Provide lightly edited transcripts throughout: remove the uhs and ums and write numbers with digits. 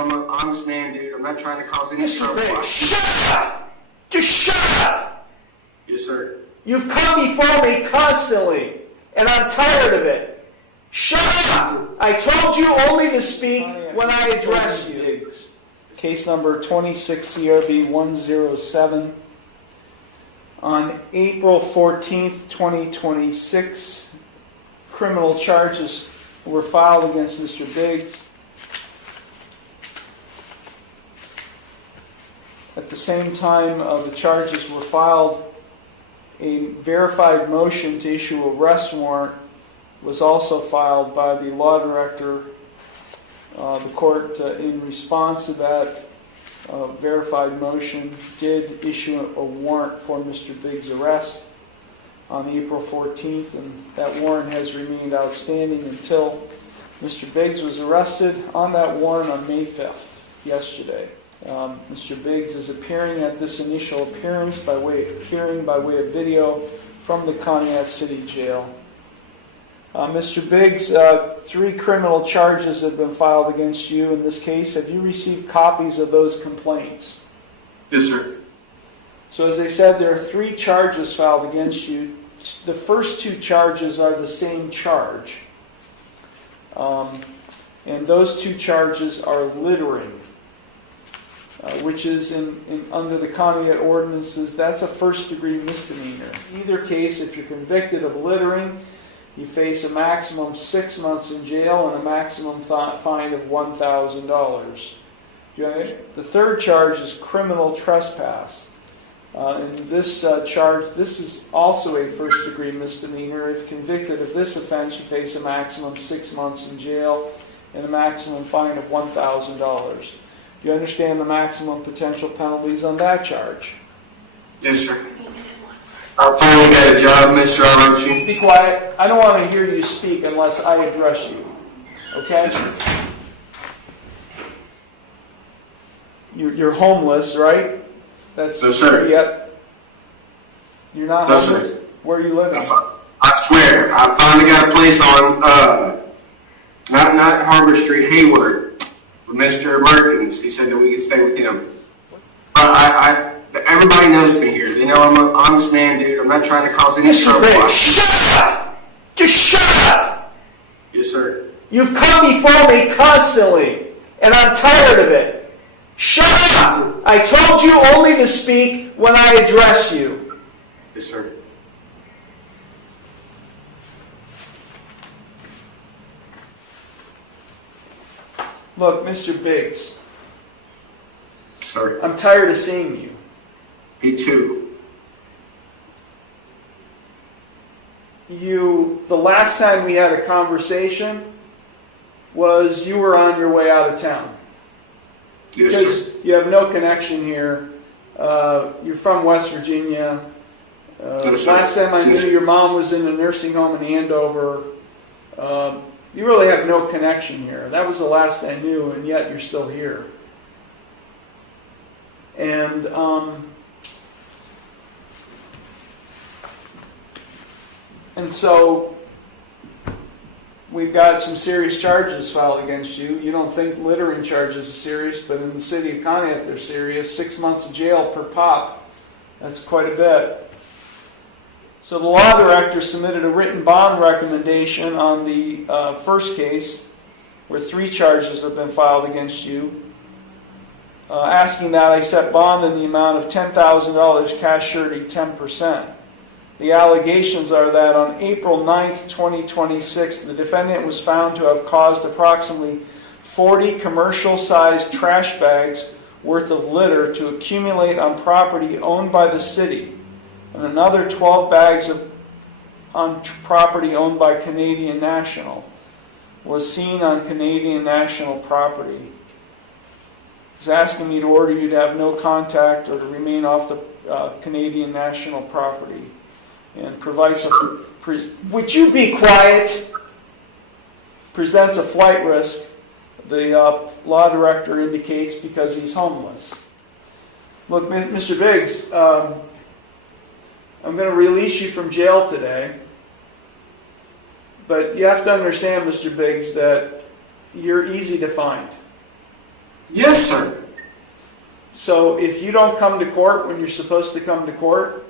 I'm an honest man, dude. I'm not trying to cause any trouble. Shut up! Just shut up! Yes, sir. You've come before me constantly, and I'm tired of it. Shut up! I told you only to speak when I address you. Case number 26 CRB 107. On April 14th, 2026, criminal charges were filed against Mr. Biggs. At the same time the charges were filed, a verified motion to issue an arrest warrant was also filed by the law director. The court, in response to that verified motion, did issue a warrant for Mr. Biggs' arrest on April 14th, and that warrant has remained outstanding until Mr. Biggs was arrested on that warrant on May 5th, yesterday. Mr. Biggs is appearing at this initial appearance by way of video from the Conneaut City Jail. Mr. Biggs, 3 criminal charges have been filed against you in this case. Have you received copies of those complaints? Yes, sir. So as I said, there are 3 charges filed against you. The first 2 charges are the same charge. And those 2 charges are littering, which is under the Conneaut ordinances, that's a first-degree misdemeanor. In either case, if you're convicted of littering, you face a maximum 6 months in jail and a maximum fine of $1,000. The third charge is criminal trespass. And this charge, this is also a first-degree misdemeanor. If convicted of this offense, you face a maximum 6 months in jail and a maximum fine of $1,000. Do you understand the maximum potential penalties on that charge? Yes, sir. I finally got a job, Mr. Archie. Be quiet. I don't want to hear you speak unless I address you. Okay? Yes, sir. You're homeless, right? That's no, sir. Yep. You're not no, homeless? Sir. Where are you living? I swear, I finally got a place on, not Harbor Street, Hayward, with Mr. Merkins. He said that we could stay with him. Everybody knows me here. They know I'm an honest man, dude. I'm not trying to cause any trouble. Shut up! Just shut up! Yes, sir. You've come before me constantly, and I'm tired of it. Shut up! I told you only to speak when I address you. Yes, sir. Look, Mr. Biggs. Sir. I'm tired of seeing you. Me too. The last time we had a conversation was you were on your way out of town. Yes, because sir. You have no connection here. You're from West Virginia. Yes, last time I knew, your mom was in a nursing home in Andover. You really have no connection here. That was the last I knew, and yet you're still here. And so we've got some serious charges filed against you. You don't think littering charges are serious, but in the city of Conneaut they're serious. 6 months in jail per pop. That's quite a bit. So the law director submitted a written bond recommendation on the first case, where 3 charges have been filed against you, asking that I set bond in the amount of $10,000, cash surety 10%. The allegations are that on April 9th, 2026, the defendant was found to have caused approximately 40 commercial-sized trash bags worth of litter to accumulate on property owned by the city, and another 12 bags on property owned by Canadian National was seen on Canadian National property. He's asking me to order you to have no contact or to remain off the Canadian National property, and provides would you be quiet? Presents a flight risk, the law director indicates, because he's homeless. Look, Mr. Biggs, I'm going to release you from jail today, but you have to understand, Mr. Biggs, that you're easy to find. Yes, sir. So if you don't come to court when you're supposed to come to court,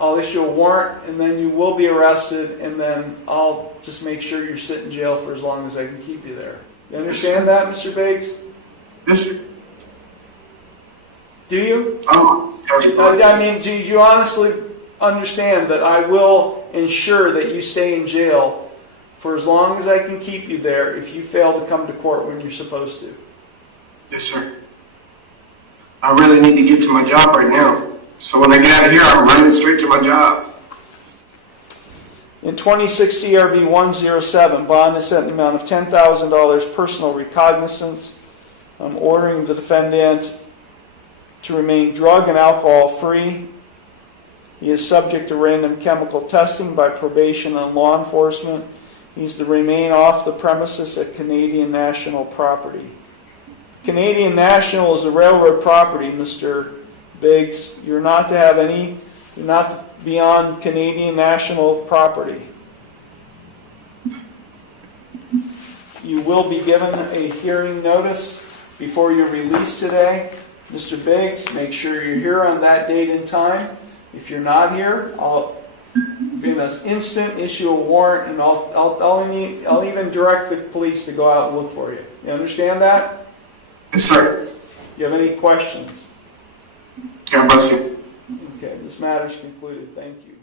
I'll issue a warrant, and then you will be arrested, and then I'll just make sure you're sitting in jail for as long as I can keep you there. You understand that, Mr. Biggs? Yes, sir. Do you? Oh, I mean, do you honestly understand that I will ensure that you stay in jail for as long as I can keep you there if you fail to come to court when you're supposed to? Yes, sir. I really need to get to my job right now. So when I get out of here, I'm running straight to my job. In 26 CRB 107, bond is set in the amount of $10,000 personal recognizance. I'm ordering the defendant to remain drug and alcohol free. He is subject to random chemical testing by probation and law enforcement. He's to remain off the premises at Canadian National property. Canadian National is a railroad property, Mr. Biggs. You're not to be on Canadian National property. You will be given a hearing notice before you're released today. Mr. Biggs, make sure you're here on that date and time. If you're not here, I'll in an instant issue a warrant, and I'll even direct the police to go out and look for you. You understand that? Yes, sir. Do you have any questions? God bless you. Okay, this matter is concluded. Thank you.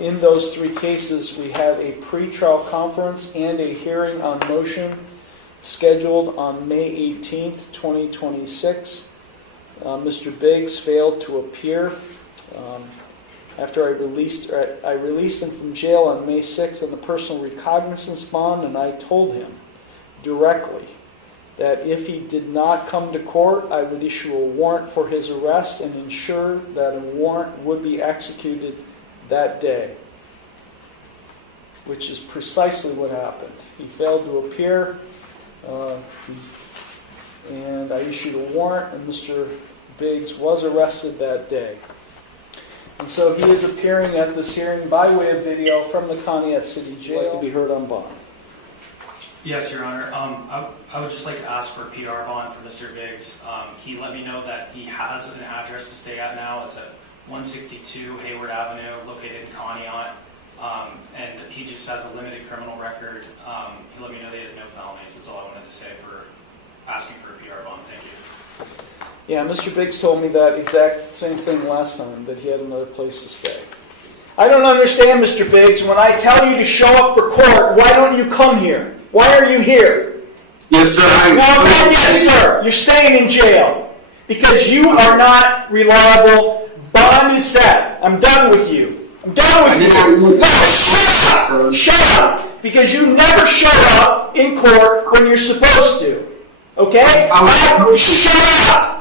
In those three cases, we have a pretrial conference and a hearing on motion scheduled on May 18th, 2026. Mr. Biggs failed to appear. After I released him from jail on May 6th on the personal recognizance bond, and I told him directly that if he did not come to court, I would issue a warrant for his arrest and ensure that a warrant would be executed that day, which is precisely what happened. He failed to appear, and I issued a warrant, and Mr. Biggs was arrested that day. And so he is appearing at this hearing by way of video from the Conneaut City Jail to be heard on bond. Yes, Your Honor. I would just like to ask for a PR bond for Mr. Biggs. He let me know that he has an address to stay at now. It's at 162 Hayward Avenue, located in Conneaut. And he just has a limited criminal record. He let me know that he has no felonies. That's all I wanted to say for asking for a PR bond. Thank you. Yeah, Mr. Biggs told me that exact same thing last time, that he had another place to stay. I don't understand, Mr. Biggs. When I tell you to show up for court, why don't you come here? Why are you here? Yes, sir. Yes, sir. You're staying in jail because you are not reliable. Bond is set. I'm done with you. I'm done with you. No, shut up! Shut up! Because you never show up in court when you're supposed to. Okay? Shut up!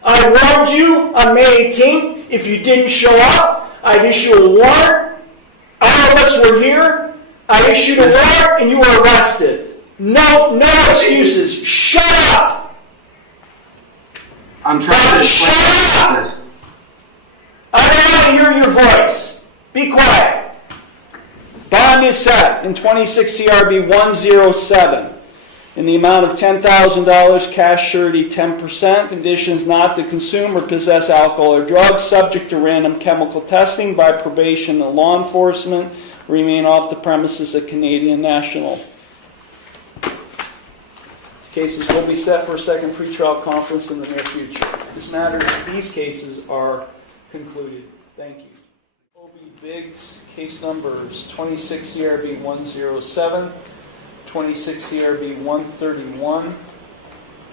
I warned you on May 18th. If you didn't show up, I'd issue a warrant. All of us were here. I issued a warrant and you were arrested. No excuses. Shut up! I'm trying to shut up! I don't want to hear your voice. Be quiet. Bond is set in 26 CRB 107 in the amount of $10,000, cash surety 10%, conditions not to consume or possess alcohol or drugs, subject to random chemical testing by probation and law enforcement, remain off the premises at Canadian National. These cases will be set for a second pretrial conference in the near future. These cases are concluded. Thank you. Obi Biggs, case numbers 26 CRB 107, 26 CRB 131,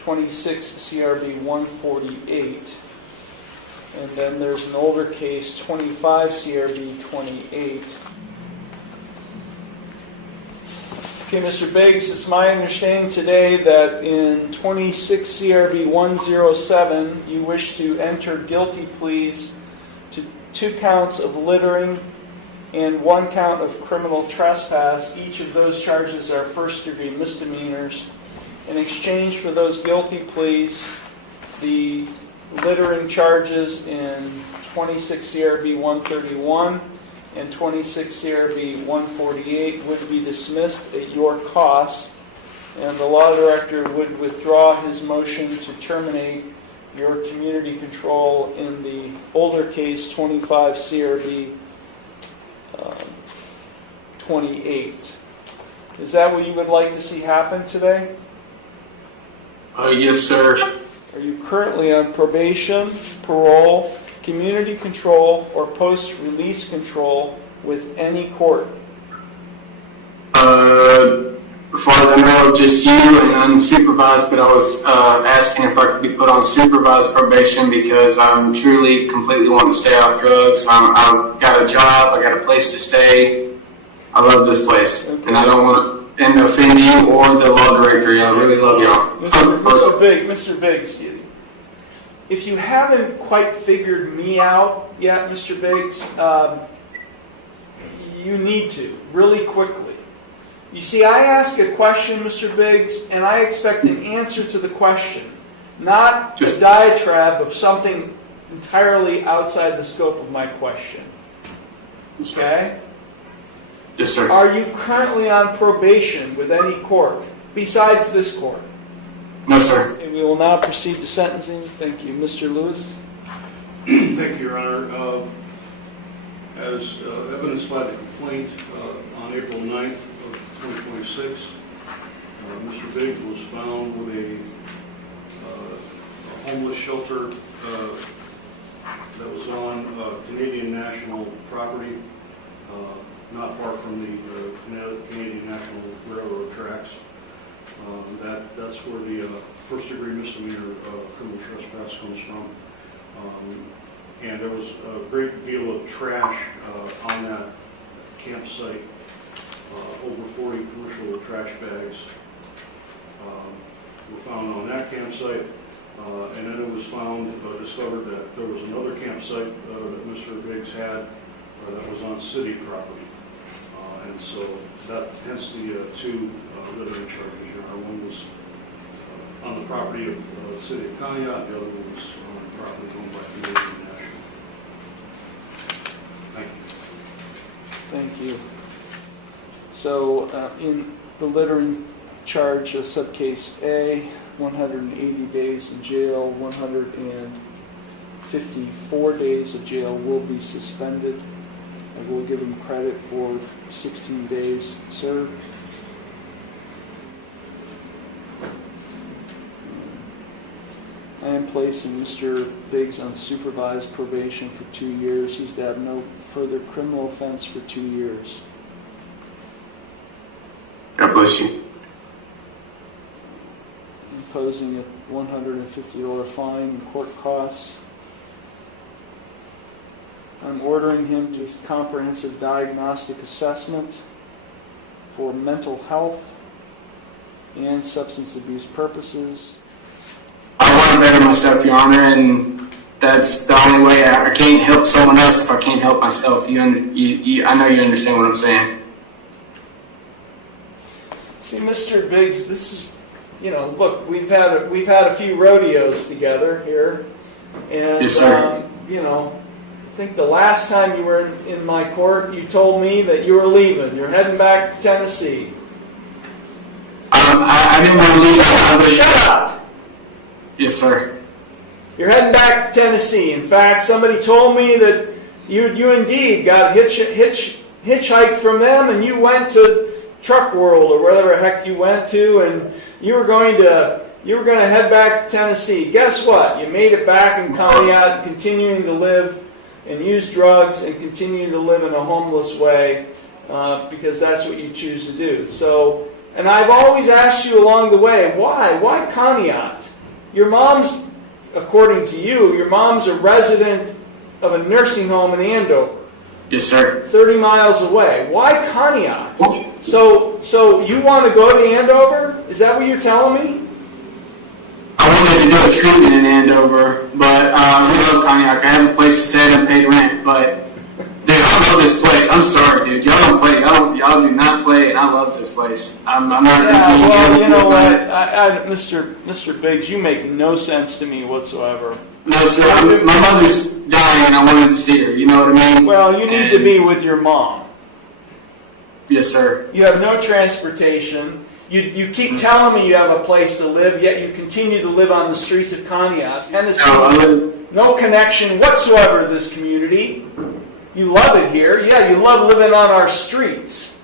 26 CRB 148, and then there's an older case, 25 CRB 28. Okay, Mr. Biggs, it's my understanding today that in 26 CRB 107, you wish to enter guilty pleas to 2 counts of littering and 1 count of criminal trespass. Each of those charges are first-degree misdemeanors. In exchange for those guilty pleas, the littering charges in 26 CRB 131 and 26 CRB 148 would be dismissed at your cost, and the law director would withdraw his motion to terminate your community control in the older case 25 CRB 28. Is that what you would like to see happen today? Yes, sir. Are you currently on probation, parole, community control, or post-release control with any court? As far as I know, just you and unsupervised, but I was asking if I could be put on supervised probation because I'm truly, completely wanting to stay off drugs. I've got a job, I got a place to stay. I love this place, and I don't want to offend you or the law director. I really love y'all. Mr. Biggs, if you haven't quite figured me out yet, Mr. Biggs, you need to, really quickly. You see, I ask a question, Mr. Biggs, and I expect an answer to the question, not a diatribe of something entirely outside the scope of my question. Okay? Yes, sir. Are you currently on probation with any court besides this court? No, sir. And we will now proceed to sentencing. Thank you. Mr. Lewis? Thank you, Your Honor. As evidenced by the complaint on April 9th of 2026, Mr. Biggs was found with a homeless shelter that was on Canadian national property, not far from the Canadian National Railroad tracks. That's where the first-degree misdemeanor criminal trespass comes from. And there was a great deal of trash on that campsite. Over 40 commercial trash bags were found on that campsite. And then it was discovered that there was another campsite that Mr. Biggs had that was on city property. And so hence the two littering charges. One was on the property of the city of Conneaut, the other one was on the property owned by Canadian National. Thank you. Thank you. So in the littering charge, subcase A, 180 days in jail, 154 days of jail will be suspended. I will give him credit for 16 days served. I am placing Mr. Biggs on supervised probation for 2 years. He's to have no further criminal offense for 2 years. God bless you. Imposing a $150 fine and court costs. I'm ordering him to comprehensive diagnostic assessment for mental health and substance abuse purposes. I want to better myself, Your Honor, and that's the only way. I can't help someone else if I can't help myself. I know you understand what I'm saying. See, Mr. Biggs, this is, look, we've had a few rodeos together here, and yes, sir. I think the last time you were in my court, you told me that you were leaving. You're heading back to Tennessee. I didn't want to leave. Shut up! Yes, sir. You're heading back to Tennessee. In fact, somebody told me that you indeed got hitchhiked from them, and you went to Truck World or wherever the heck you went to, and you were going to head back to Tennessee. Guess what? You made it back in Conneaut, continuing to live and use drugs and continue to live in a homeless way because that's what you choose to do. So, and I've always asked you along the way, why? Why Conneaut? Your mom's, according to you, your mom's a resident of a nursing home in Andover. Yes, sir. 30 miles away. Why Conneaut? So you want to go to Andover? Is that what you're telling me? I wanted to do a treatment in Andover, but I love Conneaut. I have a place to stay and pay rent, but dude, I love this place. I'm sorry, dude. Y'all don't play. Y'all do not play, and I love this place. I'm not. Yeah, well, you know what, Mr. Biggs, you make no sense to me whatsoever. No, sir. My mother's died crying. I wanted to see her. You know what I mean? Well, you need to be with your mom. Yes, sir. You have no transportation. You keep telling me you have a place to live, yet you continue to live on the streets of Conneaut, Tennessee. No connection whatsoever to this community. You love it here. Yeah, you love living on our streets.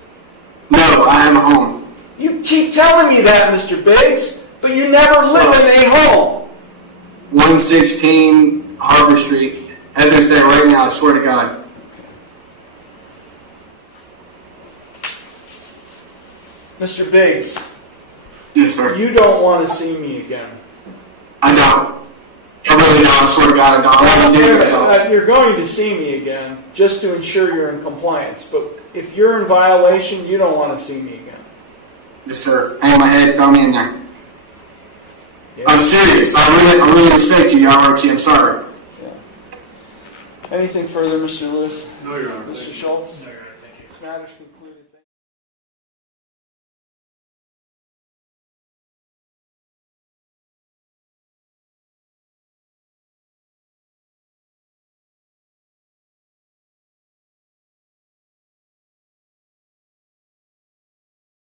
No, I have a home. You keep telling me that, Mr. Biggs, but you never live in a home. 116 Harbor Street. Heather's there right now, I swear to God. Mr. Biggs, Yes, sir. you don't want to see me again. I don't. I really don't. I swear to God, I don't. I really do, but I don't. You're going to see me again just to ensure you're in compliance. But if you're in violation, you don't want to see me again. Yes, sir. Hang on my head, throw me in there. Yeah. I'm serious. I really respect you, Archie. I'm sorry. Yeah. Anything further, Mr. Lewis? No, Your Honor. Mr. Schultz? No, Your Honor, thank you. This matter's concluded.